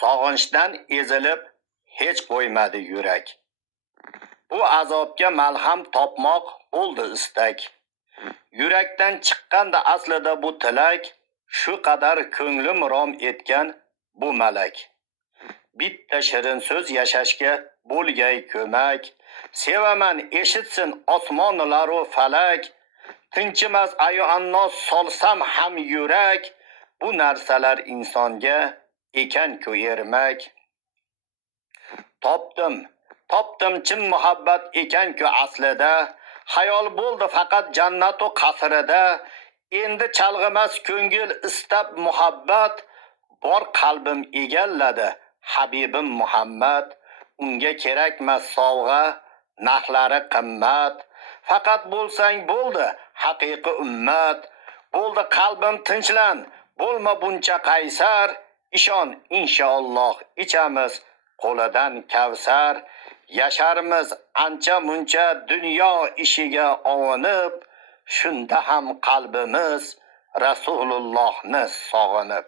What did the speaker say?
sog'inchdan ezilib hech qo'ymadi yurak. Bu azobga malham topmoq bo'ldi istak. Yurakdan chiqqanda aslida bu tilak, shu qadar ko'nglim rom etgan bu malak. Bitta shirin so'z yashashga bo'lgay ko'mak, sevaman eshitsin osmonlar va falak. Tinchimas ayu annos solsam ham yurak, bu narsalar insonga ekan-ku ermak. Topdim chin muhabbat ekan-ku aslida, xayol bo'ldi faqat jannat va qasrida. Endi chalg'imas ko'ngil istab muhabbat, bor qalbim egalladi Habibim Muhammad. Unga kerakmas sovg'a, narxlari qimmat, faqat bo'lsang bo'ldi haqiqiy ummat. Bo'ldi qalbim tinchlan, bo'lma buncha qaysar, ishon inshaalloh ichamiz qo'lidan kavsar. Yasharmiz ancha muncha dunyo ishiga ovunib, shunda ham qalbimiz Rasulullohni sog'inib.